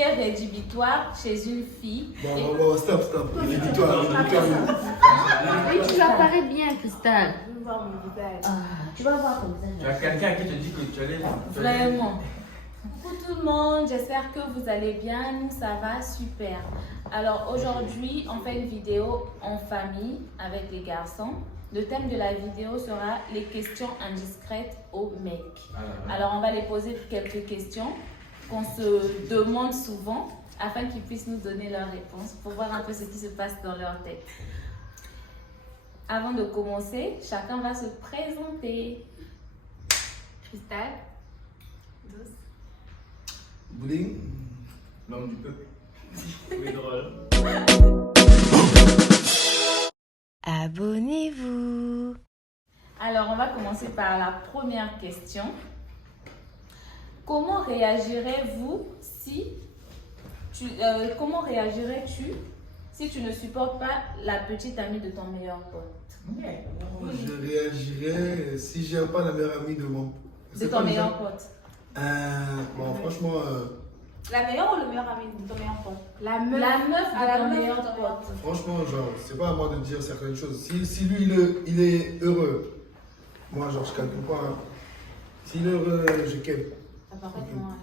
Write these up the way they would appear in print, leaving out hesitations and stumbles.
qui est rédhibitoire chez une fille. Bon, stop. Rédhibitoire. Et tu apparais bien, Cristal. Je veux voir mon visage. Tu vas voir ton visage. Tu as quelqu'un qui te dit que tu allais. Vraiment. Pour tout le monde, j'espère que vous allez bien. Nous, ça va super. Alors aujourd'hui, on fait une vidéo en famille avec les garçons. Le thème de la vidéo sera les questions indiscrètes aux mecs. Alors on va les poser quelques questions qu'on se demande souvent afin qu'ils puissent nous donner leurs réponses pour voir un peu ce qui se passe dans leur tête. Avant de commencer, chacun va se présenter. Cristal. Douce. Bowling. L'homme du peuple. Oui, drôle. Abonnez-vous. Alors, on va commencer par la première question. Comment réagirais-vous comment réagirais-tu si tu ne supportes pas la petite amie de ton meilleur pote? Je réagirais si j'ai pas la meilleure amie de mon. De ton meilleur pote. Bon, franchement, La meilleure ou le meilleur ami de ton meilleur pote? La meuf de ton meilleur pote. franchement, genre, c'est pas à moi de dire certaines choses. Si lui, il est heureux, moi, genre, je calcule pas. Hein. S'il est heureux, je ken. Ça paraît normal.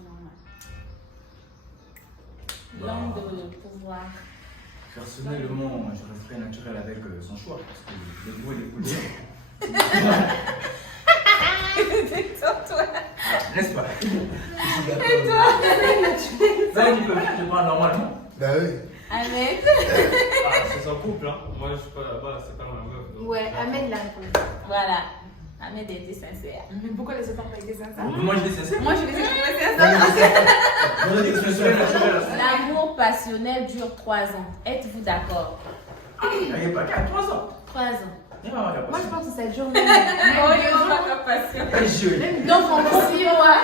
L'homme de pouvoir. Personnellement, je resterai naturel avec son choix. Parce que les goûts et les couleurs. Détends-toi. N'est-ce pas? Et toi? Je parle normalement. Bah oui. Ahmed. C'est son couple, hein. Moi, je suis pas là-bas, c'est pas ma meuf. donc- Ouais, Ahmed l'a répondu. Voilà. Ahmed a été sincère. Mais pourquoi les autres n'ont pas été sincères? Moi, je dis sincère. Moi, je les ai trouvés sincères. Moi, je dis naturel. L'amour passionnel dure 3 ans. Êtes-vous d'accord? Il n'y a pas qu'à 3 ans. 3 ans. Moi, je pense que ça dure même. Oh, il y a la passion. Donc, en 6 mois.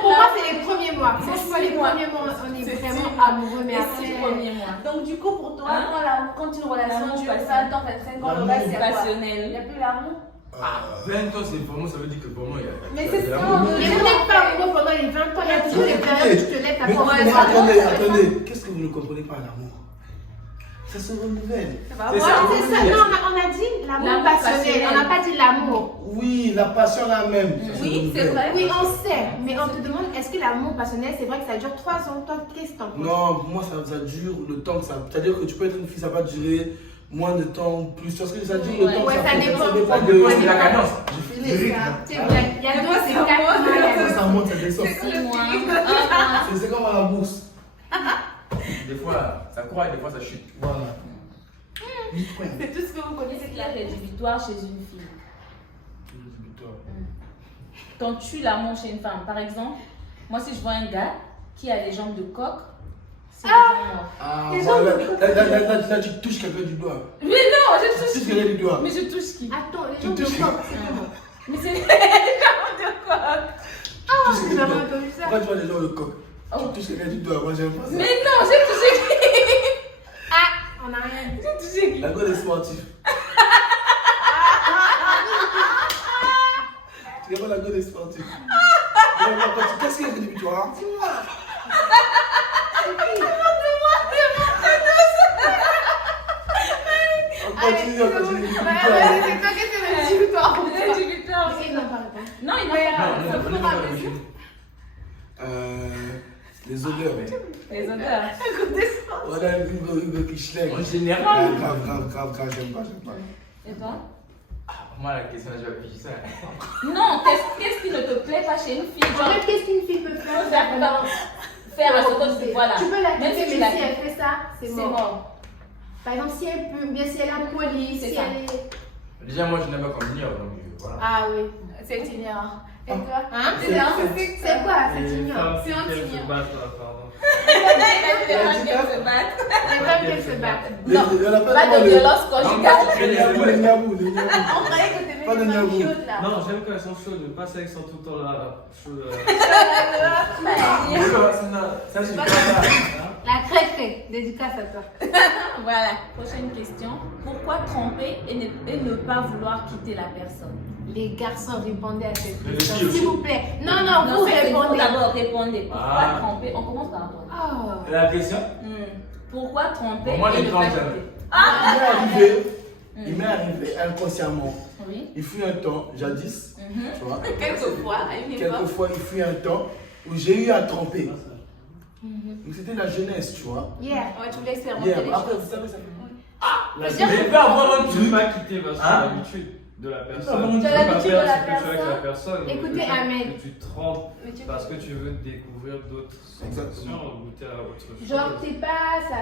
Pour moi, c'est les premiers mois. Franchement, les premiers mois, on est vraiment amoureux, mais Les après. 6 premiers mois. Donc, du coup, pour toi, Hein? quand une relation L'amour dure passionnel. 20 ans, 25 ans, le L'amour reste, c'est quoi? Il n'y a Passionnel. plus l'amour. 20 ans, c'est pour moi, ça veut dire que pour moi, il y a. Mais c'est ça. l'amour. Mais vous n'êtes pas amoureux pendant les 20 ans. Il y a toujours des périodes où tu te lèves, t'as Mais pas envie de attendez. Qu'est-ce que vous ne comprenez pas l'amour? Ça se renouvelle. Voilà, c'est ça. Non, on a dit l'amour L'amour passionnel. passionnel. On n'a pas dit l'amour. Oui, la passion la même. ça se Oui, c'est renouvelle. vrai. Oui, on sait. Mais on te demande, est-ce que l'amour passionnel, c'est vrai que ça dure 3 ans? Toi, qu'est-ce que t'en penses? Non, pour moi, ça dure le temps que ça. C'est-à-dire que tu peux être une fille, ça va durer moins de temps, plus. Parce que ça dure le temps Ouais, que ça fait. dépend. Ça dépend Ça de dépend. C'est la cadence. du C'est rythme. ça. C'est vrai. Il y a deux, c'est 4 mois. Ça, ça monte, ça descend. 6 mois. 1 mois. C'est comme à la bourse. Des fois, ça croît et des fois, ça chute. Voilà. 8 points. C'est tout ce que vous connaissez. C'est la rédhibitoire chez une fille. Quand tu l'amour chez une femme, par exemple, moi si je vois un gars qui a des jambes de coq, c'est déjà mort. Ah, Les voilà. gens Là, tu touches quelqu'un du doigt. Mais non, je Tu touche touches qui? quelqu'un du doigt. Mais je touche qui? Attends, les Tu gens de touches- coq, c'est comment? Mais c'est des jambes de coq. Ah, Tu touches j'ai quelqu'un du jamais doigt. entendu ça. Pourquoi tu vois les gens de coq? Oh. Tu touches quelqu'un du doigt. Moi, j'aime pas ça. Mais non, j'ai touché qui? Ah, on n'a rien dit. J'ai touché qui? La gueule est sportive. Tu vois la gueule est sportive. Qu'est-ce qu'il y a de toi? Dis-moi. On continue, on continue. C'est toi qui es le rédhibitoire. Rédhibitoire. Ils n'ont pas répondu. Non, il Mais, n'a pas. Non, faut non, prendre non, un mesure. Les odeurs. Les odeurs. On a une Kichler. En général. Grave, j'aime pas. Et toi? Moi, la question, j'ai réfléchi ça. Non, qu'est-ce qui ne te plaît pas chez une fille? En Genre, fait, qu'est-ce qu'une fille peut faire? faire à ce que voilà. Tu peux la Même quitter, si tu mais la si elle fait ça, c'est c'est mort. mort. Par exemple, si elle peut, bien si elle est polie, C'est si ça. elle est. Déjà, moi, je n'aime pas comme junior, donc voilà. Ah oui. C'est ignorant. Et toi? Hein? C'est- C'est quoi? C'est Les ignorant. femmes C'est qui un aiment signe. se battre, là, pardon. Il a dit les femmes qui se battent. Les femmes qui se battent. Non, Il y en a pas tellement de violence conjugale. Les niabous. On croyait que t'aimais Pas de les femmes niabou. chaudes là. Non, j'aime quand elles sont chaudes, mais pas celles qui sont tout le temps là. chaudes, Ça, c'est pas ça. La crêpe, dédicace à toi. Voilà, prochaine question. Pourquoi tromper et ne pas vouloir quitter la personne? Les garçons, répondez à cette Mais les question, filles aussi. s'il vous plaît. Non, non, vous c'est vous répondez. d'abord, répondez. Pourquoi Ah. tromper? On commence par toi. Oh. La question? Pourquoi tromper Bon, moi, et les ne trompe pas jamais. tromper? Il m'est arrivé inconsciemment. Oui. Il fut un temps, jadis, tu vois. Quelquefois, à une époque. Quelquefois, il fut un temps où j'ai eu à tromper. Donc c'était la jeunesse, tu vois. Yeah. Ouais, tu voulais expérimenter Yeah, les après, choses. vous savez, ça fait. La C'est-à-dire vie, Je peux avoir un tu truc. peux pas quitter parce que c'est Hein? l'habitude de la avoir personne. une- Tu Tu as peux pas l'habitude faire de la ce que tu fais avec la personne. Écoutez, Le fait Ahmed. que tu trompes Mais tu- parce que tu veux découvrir d'autres sensations, goûter à autre chose. Genre, t'es pas ça.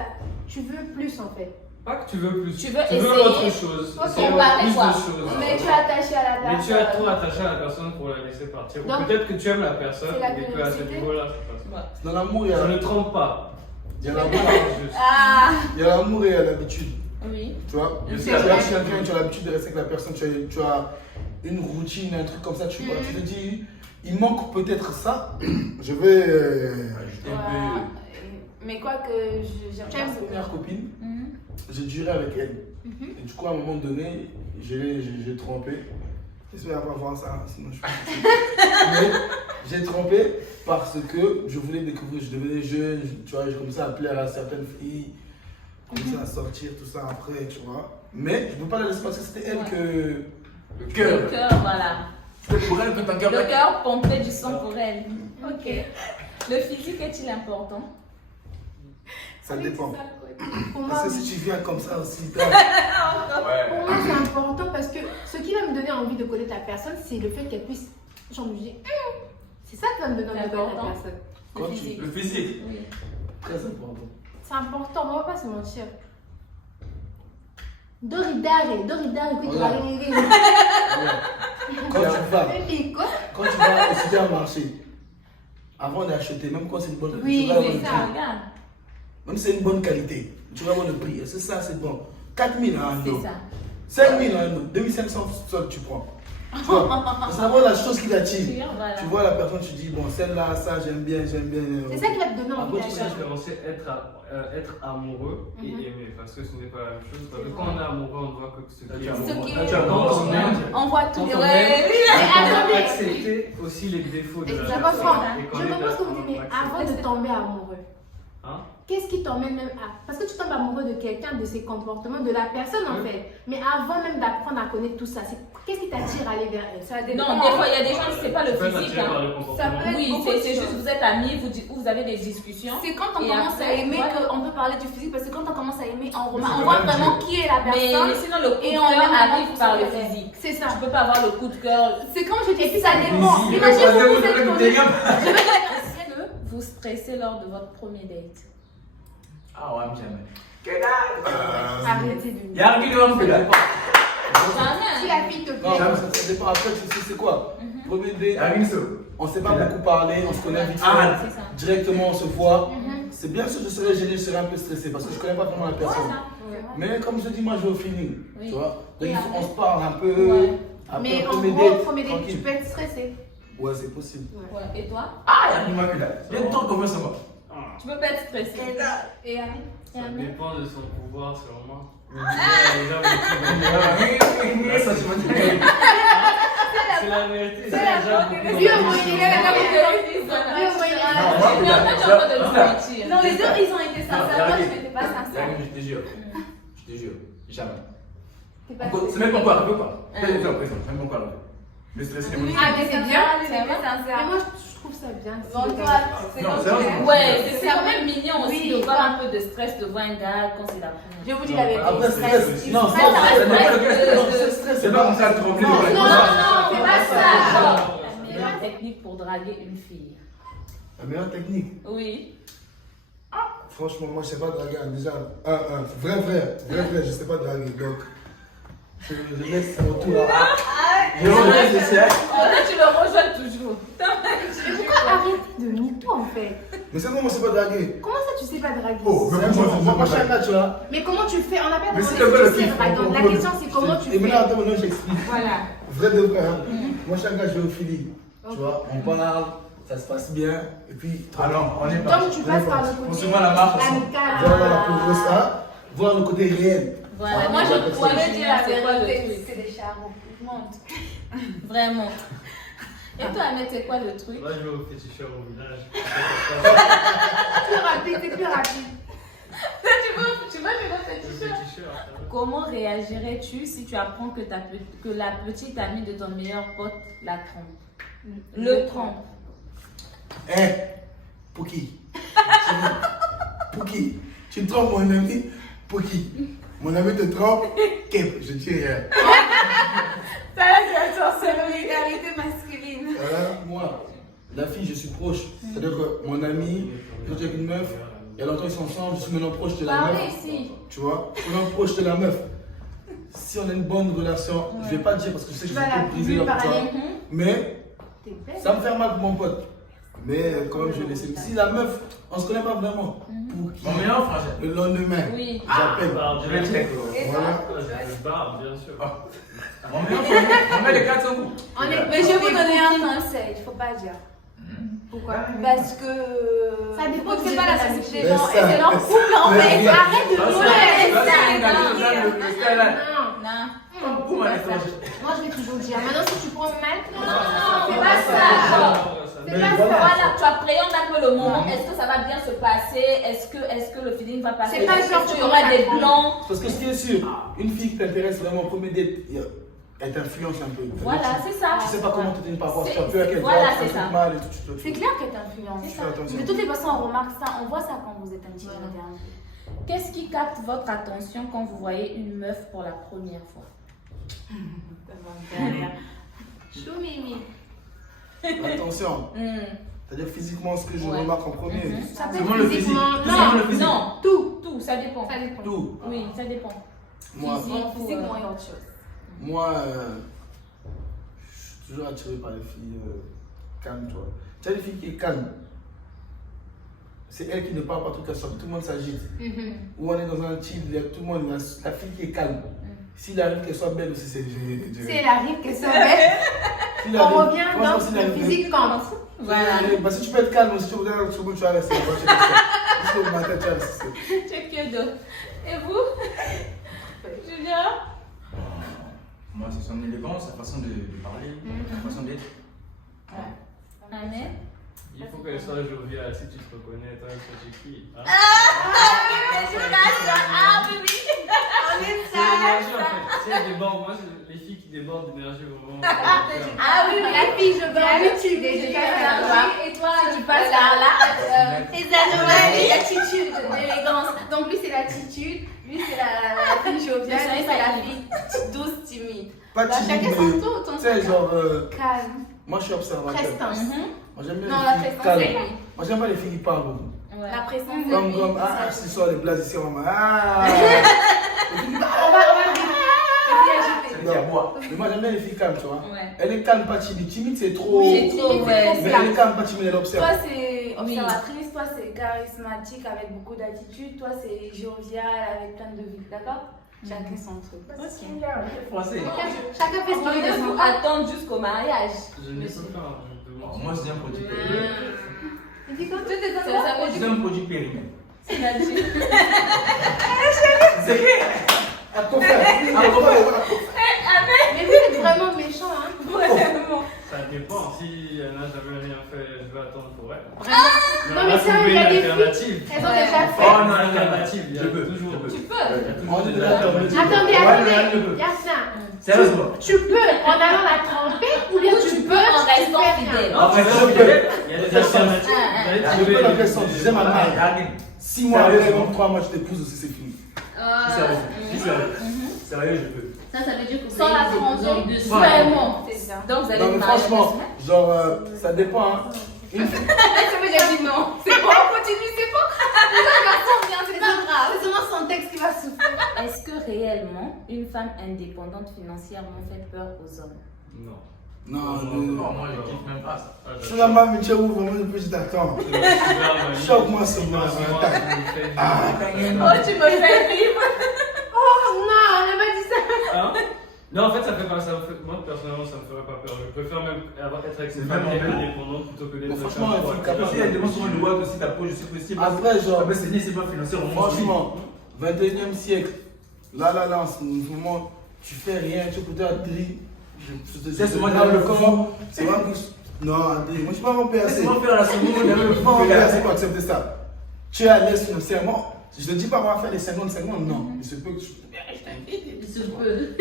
Tu veux plus en fait. Pas que tu veux plus. Tu veux essayer. autre chose. Ok, Essayer comparer plus quoi. de choses. Mais tu es attaché à la Mais personne. tu es trop attaché à la personne pour la laisser partir. Ou Donc, peut-être que tu aimes la personne c'est la et que à ce curiosité. niveau-là, ça passe pas. Dans l'amour, il y Ça ne a trompe pas. l'amour, Juste. Ah, il y a l'amour et il y a l'habitude. oui. Tu vois, C'est si vrai. tu as quelqu'un, tu as l'habitude de rester avec la personne, tu as une routine, un truc comme ça, tu te dis, il manque peut-être ça, je vais. Ajouter un peu. Mais quoi que j'aime Ma pas première copine, Mhm. j'ai duré avec elle. Et du coup, à un moment donné, j'ai trompé. J'espère pas voir ça, sinon je suis Mais j'ai trompé parce que je voulais découvrir, je devenais jeune, tu vois, je commençais à plaire à certaines filles, je commençais à sortir, tout ça après, tu vois. Mais je ne peux pas la laisser parce que c'était elle Ouais. que. Le Le cœur. cœur, voilà. C'était pour elle que ton cœur Le battait. cœur pompait du sang pour elle. Ok. Le physique est-il important? Ça dépend. Pour moi, Parce que si tu viens comme ça aussi, t'as- Ouais. pour moi, c'est important parce que ce qui va me donner envie de connaître la personne, c'est le fait qu'elle puisse. Genre, me dire, c'est ça qui va me donner envie de connaître la Important. personne. Quand Le tu- physique. Le physique. Oui. très important. C'est important, on va pas se mentir. Doridare, que tu vas Voilà. arriver. Quand tu vas, Mais quoi? quand tu vas au supermarché, avant d'acheter, même quand c'est une bonne Oui, tu vas voir C'est le ça, prix. regarde. Même si c'est une bonne qualité, tu vas voir le prix. C'est ça, c'est bon. 4 000 à un C'est euro. ça. 5 000 à un euro. 2500 soit tu prends. Tu vois, c'est d'abord la chose qui t'attire. Voilà. Tu vois la personne, tu dis, bon, celle-là, ça, j'aime bien, j'aime bien. C'est ça qui va te donner envie Après, tu peux d'acheter. différencier être amoureux et aimer parce que ce n'est pas la même chose. Parce que quand on est amoureux, on voit que ce qui est Ce amoureux. qui Là, est- tu as Quand on commencé. aime, On voit tout. quand on Ouais, aime, oui. on doit attendez. accepter aussi les défauts de la Je personne. comprends. Et quand Je on est comprends ce que vous d'accord, dites, mais on accepte. avant de tomber amoureux, Hein? qu'est-ce qui t'emmène même à. Parce que tu tombes amoureux de quelqu'un, de ses comportements, de la personne en fait. Mais avant même d'apprendre à connaître tout ça, qu'est-ce qui t'attire à aller vers elle? Ça dépend. Non, des fois, il y a des gens, c'est pas le Tu peux être physique. attiré par Hein. le comportement. peut être Oui, beaucoup de c'est juste choses. vous êtes amis, vous avez des discussions. C'est quand on Et commence après, à aimer voilà. qu'on peut parler du physique, parce que quand on commence à aimer, on c'est voit vrai, vraiment Dieu. qui est la Mais personne. sinon, le coup Et de on cœur aime arrive vraiment par le pour ça. physique. C'est ça. Tu peux pas avoir le coup de cœur. C'est comme je dis, Et puis ça ça dépend. Ici, Imagine le vous troisième, êtes vous connus. avez Est-ce que vous stressez lors de votre premier date? Ah ouais, jamais. Arrêtez de Il me y a un qui doit me faire. Jamais. Si la fille te Non, plaît. ça dépend. Après, tu sais, c'est quoi? Premier Il y date, a une seule. on ne s'est pas beaucoup parlé, on se connaît vite Ah, fait. C'est ça. Directement, on se voit. Mhm. C'est bien sûr, je serais gêné, je serais un peu stressé parce que je ne connais pas vraiment la personne. Mais comme je dis, moi, je vais au feeling. Oui. Tu vois? Oui, Donc, après. on se parle un peu. Ouais. Après, Mais en premier gros, date, premier date, tu tranquille. peux être stressé. Ouais, c'est possible. Ouais. Et toi? Ah, il y a une immaculée. Il y a trop de confiance en moi. Tu peux pas être stressé. Et Annie? Ça dépend de son pouvoir sur moi. Mais Ça, je me dis. c'est la vérité. C'est la déjà vérité. beaucoup. Vieux moyen, Voilà. vieux moyen. Mais en fait, j'ai envie de le mentir. Non, les deux, ils ont été sincères. Moi, je n'étais pas sincère. Je te jure. Je te jure. Jamais. T'es pas Encore- C'est même pas encore arrivé quoi. C'est déjà présent. C'est même pas encore arrivé. Le stress, c'est Oui, bon. Ah, mais c'est bien. c'est sincère. Mais moi, je trouve ça bien. Bon, Si, toi, c'est Non, comme c'est tu vrai. es. Ouais, c'est quand même mignon aussi Oui, de voir quoi. un peu de stress de voir un gars quand c'est la première. Je vous dis la vérité. Après, il stress. stresse. Non, stresse, stress, ça c'est reste pas- de- non, c'est stress, C'est pas comme ça, tu remplis Non, les non, non, c'est pas ça. La meilleure technique pour draguer une fille. La meilleure technique. Oui. Franchement, moi, je sais pas draguer. Déjà, vrai, je sais pas draguer. Donc, je laisse mon tour à. Je reviens, je sais. Là, tu le rejoins toujours. Mais pourquoi arrêter de mytho en fait? Mais c'est bon, moi, je sais pas draguer. Comment ça tu sais pas draguer? Oh, mais C'est moi, bon, moi, chacun, tu vois. Mais comment tu fais? On n'a pas Mais demandé s'il te plaît, le si tu sais kiff, draguer. on- La on- question c'est comment tu Et maintenant, fais. attends, maintenant, j'explique. Voilà. Vrai de vrai, hein. Moi, chacun, je vais au feeling. Tu vois, on parle, ça se passe bien. Et puis, Ah non, on est pas. Donc tu passes par le On côté se voit la marche ensemble. amical. voilà, pour voir ça, voir le côté réel. Voilà. Moi, je Ouais, pourrais Je vais dire dire la c'est quoi le vérité, truc. c'est des charros. Je monte. Vraiment. Et toi, Ahmed, c'est quoi le truc? Là, je vais au féticheur au village. Plus rapide, c'est plus rapide. Tu vas chez le Le féticheur? féticheur, ça va. Comment réagirais-tu si tu apprends que, que la petite amie de ton meilleur pote la trompe? Le trompe. Eh, pour qui? Pour qui? Tu trompes mon ami? Pour qui? Mon ami te trompe? Kep, je dis rien. Ça, c'est la solidarité masculine. Voilà, moi, la fille, je suis proche. C'est-à-dire que mon ami, je dis avec une meuf, il y a longtemps ils sont ensemble, je suis maintenant proche de la Parlez meuf. ici. Tu vois? Je suis maintenant proche de la meuf. Si on a une bonne relation, je vais pas dire parce que je sais que je Tu vas la vais briser lui leur parler. toi. Mais T'es belle. ça me fait mal pour mon pote. Mais quand même, je vais laisser. Si la meuf, on se connaît pas vraiment. Pour qui? Mon meilleur frère. Le lendemain, Oui. j'appelle. Bah, Je vais le check. Voilà. Je barre, bien sûr. Mon meilleur frère. On met les 400 coups. Mais je vais vous donner un conseil, il faut pas dire. Pourquoi? Parce que. Ça dépend c'est de pas la la sensibilité des Mais gens. ça- Et c'est leur couple en Mais fait. regarde. Arrête de Ça, jouer. le style là. Non. Non. Vous m'avez fait. Moi, je vais toujours dire. Maintenant, si tu prends maintenant. Non, c'est c'est pas pas ça. ça. C'est Mais pas voilà. ça. Voilà, tu appréhendes un peu le moment. Est-ce que ça va bien se passer? Est-ce que le feeling va passer? C'est pas genre Est-ce tu qu'il y aura des commences à blancs? Parce que ce qui est sûr, une fille qui t'intéresse vraiment au premier date, elle t'influence un peu. Voilà, c'est ça. Tu sais pas comment te tenir par rapport à C'est- ça. Tu as quelqu'un voilà, qui c'est fait ça. mal et tout, tu te C'est clair qu'elle t'influence. Tu fais attention. De toutes les façons, on remarque ça. On voit ça quand vous êtes intimidé. Qu'est-ce qui capte votre attention quand vous voyez une meuf pour la première fois? Chou mimi. Attention. C'est-à-dire physiquement ce que je Ouais. remarque en premier. Ça peut Seulement être le physique. physiquement. Seulement Non. le physique. Non, tout, ça dépend. Ça dépend. Tout. Oui, ça dépend. Moi, Physique, Physiquement et autre chose. moi je suis toujours attiré par les filles calmes, tu vois. Tu as des filles qui sont calmes. C'est elle qui ne parle pas tout qu'elle sort, tout le monde s'agite. Ou on est dans un team, il y a tout le monde, la fille qui est calme. S'il arrive qu'elle soit belle aussi, c'est. Si elle arrive, qu'elle soit belle, on revient dans le physique quand. Voilà. Parce que tu peux être calme aussi, tu regardes sur le bout, tu vas rester. Parce que ma tête, tu vas rester. Check your dos. Et vous? Julien? Moi, c'est son élégance, sa façon de parler, sa façon d'être. Ahmed? Il faut qu'elle soit joviale. Si tu te reconnais, toi, c'est qui? Hein? Ah oui, oui. On est C'est l'énergie en fait. Si elle déborde, moi, c'est les filles qui débordent d'énergie vraiment. Ah oui, oui. La fille, je veux L'habitude, l'habitude. déjà, Et toi, Tu passes par là. Et l'attitude, l'élégance. Donc lui, c'est l'attitude. Lui, c'est la fille joviale. Lui, c'est la fille douce, timide. Pas Bah, timide, chacun son mais. tour, ton Tu sais, truc. genre. Calme. Moi, je suis observateur. Prestance. Moi, j'aime bien Non, les la filles prestance, calmes. c'est lui. Moi, j'aime pas les filles qui parlent beaucoup. Ouais. La présence de Comme, lui. ah, ce soir, les blagues ici, on va. Ah! On va Non, mais moi, j'aime bien les filles calmes, tu vois. Ouais. Elle est calme, pas timide. Timide, c'est trop. C'est trop, ouais. Mais elle est calme, pas timide, elle observe. Toi, c'est observatrice, toi, c'est charismatique avec beaucoup d'attitude, toi, c'est jovial avec plein de vie, d'accord? Chacun son truc. Français. Chacun fait ce qu'il veut de son Vous côté. attendre jusqu'au mariage. Je n'ai pas fait un jeu de mots. Moi, je dis un produit périmé. Tu dis quoi? Ça veut Je dire dis un produit périmé. c'est-à-dire. C'est vrai. À ton frère. À ton frère. Mais vous êtes vraiment méchant, hein? Vraiment. Ça dépend. Si elle n'a jamais rien fait, je vais attendre pour elle. Non, mais on va sérieux, trouver il y a une des filles. alternative. Elles ont Ouais. déjà Oh fait. non, Alternative, il y a je peux. toujours. Je peux. Tu peux. Il y a toujours On des est d'accord, alternatives. Attendez, Ouais, attendez. je peux. Yasmin. Sérieusement. Tu peux en allant la tremper ou bien Ou tu peux en restant fais rien. fidèle. Après, je je peux. peux. Il y a des alternatives. Vous allez Je trouver peux dans quel des- sens? J'aime ma mère. Regarde. 6 mois après, donc 3 mois, je t'épouse aussi, c'est fini. Je suis sérieux. Je suis sérieux. Sérieux, je peux. Ça veut dire que vous Sans la avez besoin de tromper. vraiment. C'est ça. Donc vous allez Non, vous mais marier franchement, genre, ça dépend. Hein. Une fille- Ça veut dire dit non. C'est bon, on continue, c'est bon. Les autres garçons viennent, c'est pas grave. C'est seulement son texte qui va souffrir. Est-ce que réellement une femme indépendante financièrement fait peur aux hommes? Non. Non, Non, moi, je kiffe même pas ça. Ah, je suis la maman, mais tu es où vraiment le plus d'attendre? Choque-moi ce mois. Oh, tu me fais vivre! Oh non, on n'a pas dit ça. Hein? Non, en fait, ça fait pas ça. Moi, personnellement, ça me ferait pas peur. Je préfère même être avec cette Même femme qui est en fait. indépendante plutôt que d'être Bon, franchement, avec il faut un capable. Si elle demande souvent une boîte aussi, ta poche, je sais possible. Après, genre, Ah, mais c'est ni, c'est pas financièrement. franchement, 21e siècle, là, en ce moment, tu fais rien, tu écoutes un tri. C'est moi dans le comment. C'est moi qui. Non, moi je suis pas rompé assez. Laisse-moi faire la seconde, Je ne suis pas rompé assez pour accepter ça. Tu es à l'aise financièrement. Je ne dis pas qu'on va faire les 50-50, non. Il se peut que tu. Il se peut.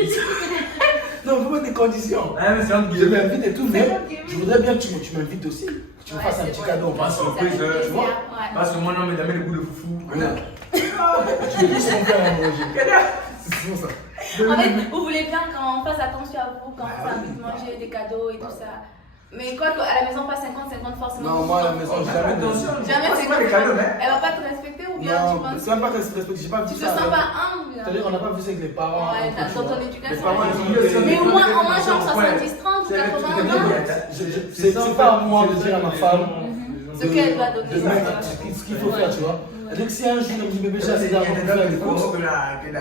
Non, il faut mettre des conditions. Ah, mais c'est entre Je guillemets. m'invite et tout, mais je voudrais bien que tu m'invites aussi. Que tu me fasses un petit cadeau. Pas surprise, tu vois. Ouais. Pas sur moi, non, mais t'as mis le goût de foufou. Voilà. Tu me dis si on fait à manger. C'est bon ça. En fait, vous voulez bien qu'on fasse attention à vous quand vous avez manger des cadeaux et tout ça. Mais quoi qu'à la maison, pas 50-50 forcément. Non, moi à la maison, jamais de. Jamais C'est c'est pas les cadeaux, mais. Elle va pas te respecter ou bien tu Non, penses. c'est même pas que c'est respecté. J'ai pas Tu vu te ça. sens pas humble. C'est-à-dire qu'on n'a pas vu ça avec les parents. Ouais, un peu, tu dans vois. ton éducation. Les parents, ils ont Mais au moins été- genre 70-30 ou 80-20. C'est pas à moi de dire à ma femme Ce qu'elle doit donner. de mettre ce qu'il faut faire, tu vois. C'est-à-dire que si un jour elle me dit bébé, j'ai assez d'argent pour faire des courses,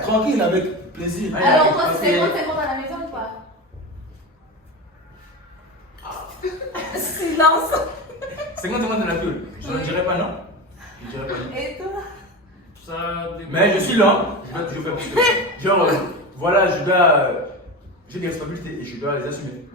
tranquille, avec plaisir. Alors, toi, c'est 50-50 à la maison ou pas? Silence. 50 de la gueule. Je ne dirais pas non. Je dirais pas non. Et toi? Ça dépend. Mais je suis là. Je fais parce que. Genre, voilà, je dois. J'ai des responsabilités et je dois les assumer.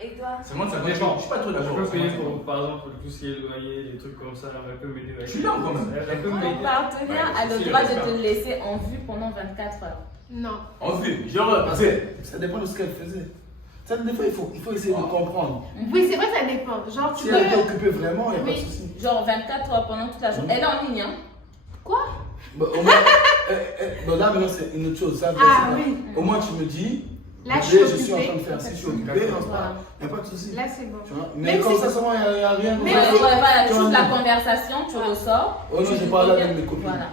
Et toi? C'est moi de ça. Je suis pas trop Je d'accord. peux payer pour, par exemple, pour tout ce qui est loyer, des trucs comme ça, elle peut m'aider. Je suis là quand même. Elle peut Ton m'aider. partenaire a le Si, droit elle de est te laisser en vue pendant 24 heures. Non. En vue. Genre, Parce que ça dépend de ce qu'elle faisait. Ça, des fois, il faut essayer de comprendre. Oui, c'est vrai que ça dépend. Genre, tu Si elle était peux. occupée vraiment, il n'y a pas de Oui. souci. Genre 24 heures pendant toute la journée. Elle est en ligne, hein? Quoi? Bah, au moins, bon, là maintenant c'est une autre chose. Ça, Ah c'est- oui. Au moins tu me dis, Là, bébé, je suis je suis en train de occupée. faire si je suis occupé, il n'y a pas de souci. Là, c'est bon. Tu vois. Mais Même comme si- ça, seulement, il n'y a rien. Mais Ouais, si- voilà, Tu toute vois, la non. conversation, tu ressors. Oh non, tu je dis parle combien- avec mes copines. Voilà.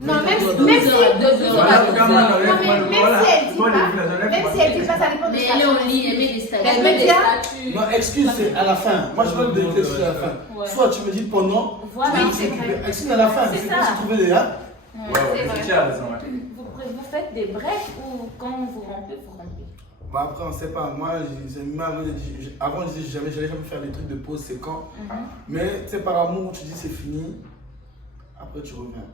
Non, même si. Deux Même si. heures, 2 heures. Voilà, regarde-moi, Non, mais voilà. même si elle dit Toi, pas. les filles, elles enlèvent, Même moi, si elle dit pas, ça dépend de Mais sa elle est en chance. ligne, elle met des statuts. Elle met des Bien. statuts. Non, excuse, c'est à la fin. Moi, je veux le détecter sur la fin. Ouais. Soit tu me dis pendant, Voilà, tu dis que c'est tu es occupé. vrai. Excuse à la fin, C'est c'est ça. comme si tu trouvais des gars. Ouais, ouais, c'est clair, raison, ouais. Vous faites des breaks ou quand vous rompez, vous rompez. Bah après, on sait pas. Moi, avant, je disais j'allais jamais faire des trucs de pause, c'est quand. Mais tu sais, par amour, tu dis c'est fini. Après, tu reviens.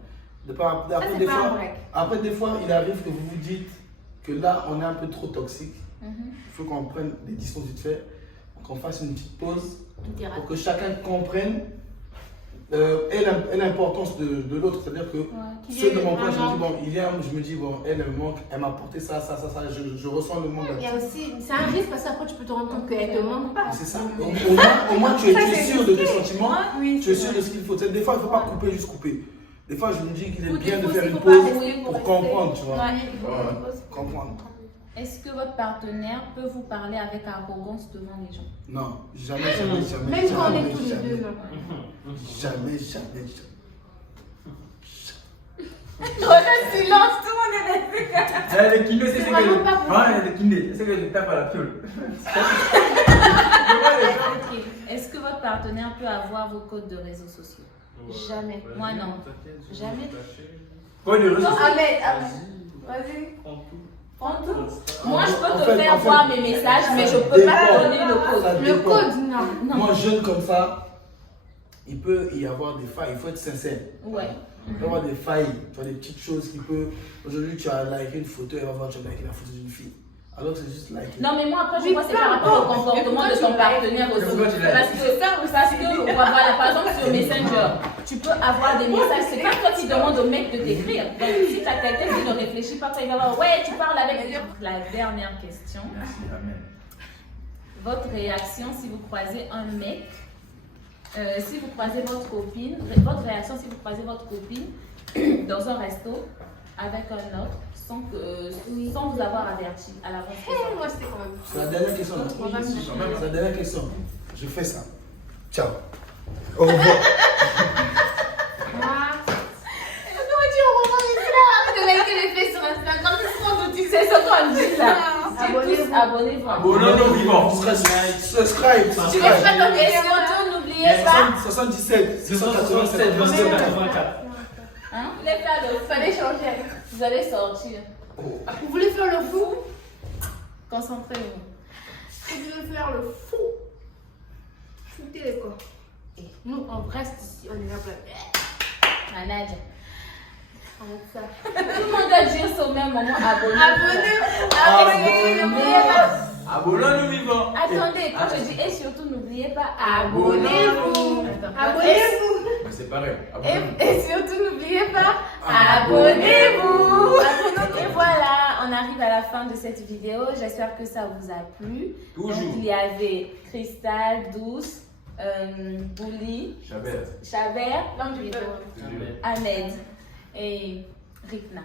Après, c'est des pas fois, un break. après, des fois, il arrive que vous vous dites que là, on est un peu trop toxique. Mhm. Il faut qu'on prenne des distances vite fait, qu'on fasse une petite pause Interact. pour que chacun comprenne et l'importance de l'autre. C'est-à-dire que Qu'il y ceux ait de mon point, je me vraiment- dis, bon, il y a, je me dis, bon, elle me manque, elle m'a apporté ça, je ressens le manque. Il y a aussi, c'est un risque parce qu'après tu peux te rendre compte qu'elle te manque pas. C'est ça. Au moins, tu es sûr de tes sentiments, Oui, tu es sûr de ce qu'il faut. Tu sais, des fois, il ne faut pas couper, juste couper. Des fois, je me dis qu'il est Ou bien des de fois, faire il une faut pause pas rester pour rester. comprendre, tu vois. Ouais. Comprendre. Est-ce que votre partenaire peut vous parler avec arrogance devant les gens? Non, jamais. Même quand on est tous les jamais, deux, non. Jamais. Le silence, tout le monde est resté. Les kinés, c'est ce que Vraiment pas je. Ouais, les kinés, c'est ce que je tape à la piole. Ok. Est-ce que votre partenaire peut avoir vos codes de réseaux sociaux? Jamais. Moi, non. Jamais. Quoi de réseaux sociaux? Ahmed, vas-y. Prends tout. Prends tout. Moi, je peux En te fait, faire en fait, voir mes messages, mais je peux dépend. pas donner le code. Ça Le dépend. code, non. Moi, jeune comme ça, il peut y avoir des failles. Il faut être sincère. Ouais. Il peut y avoir des failles, tu vois, des petites choses qui peuvent. Aujourd'hui, tu as liké une photo, elle va voir, tu as liké la photo d'une fille. Alors que c'est juste liké. Non, mais moi, après, je Oui, vois c'est peu par rapport au importe. comportement Mais de ton pourquoi tu partenaire aussi. Pourquoi tu l'as Parce que, voilà, par exemple, sur Messenger, tu peux avoir des messages. C'est comme toi qui demandes au mec de t'écrire. Donc, si tu as quelqu'un qui ne réfléchit pas, il va voir, ouais, tu parles avec. La dernière question. Merci, amen. Votre réaction si vous croisez un mec, si vous croisez votre copine, votre réaction si vous croisez votre copine dans un resto avec un autre sans vous avoir averti à l'avance. Moi, c'est quand même. C'est la dernière question. Là. On va me dire. C'est la dernière question. Je fais ça. Ciao. Au revoir. Moi, De liker les faits sur Instagram, c'est ce qu'on nous dit. C'est ce qu'on dit là. Abonnez-vous. Abonnez-vous. Abonnez-vous vivant. Subscribe. Tu laisses pas ton Et question. surtout, n'oubliez pas. 77, 687, 27, 27. 24. Hein, vous voulez faire le Fallait changer. Vous allez sortir. vous voulez faire le fou? Concentrez-vous. Vous voulez faire le fou? Foutez les corps. Et nous, on reste ici, on est là. Nadia. Arrête ça. Tout le monde doit dire ça au même moment. Abonnez-vous. Abonnez-vous. Abonnez-vous. Abonnons-nous vivants. Attendez, quand je dis et surtout, n'oubliez pas, Abonnez-vous. abonnez-vous. Abonnez-vous. Mais c'est pareil. Abonnons-nous. Et surtout, n'oubliez pas, abonnez-vous. Et voilà, on arrive à la fin de cette vidéo. J'espère que ça vous a plu. Toujours. Donc, il y avait Cristal, Douce, Bouli, Chabert. Chabert, L'homme du peuple. Amen. Ahmed et Rikna.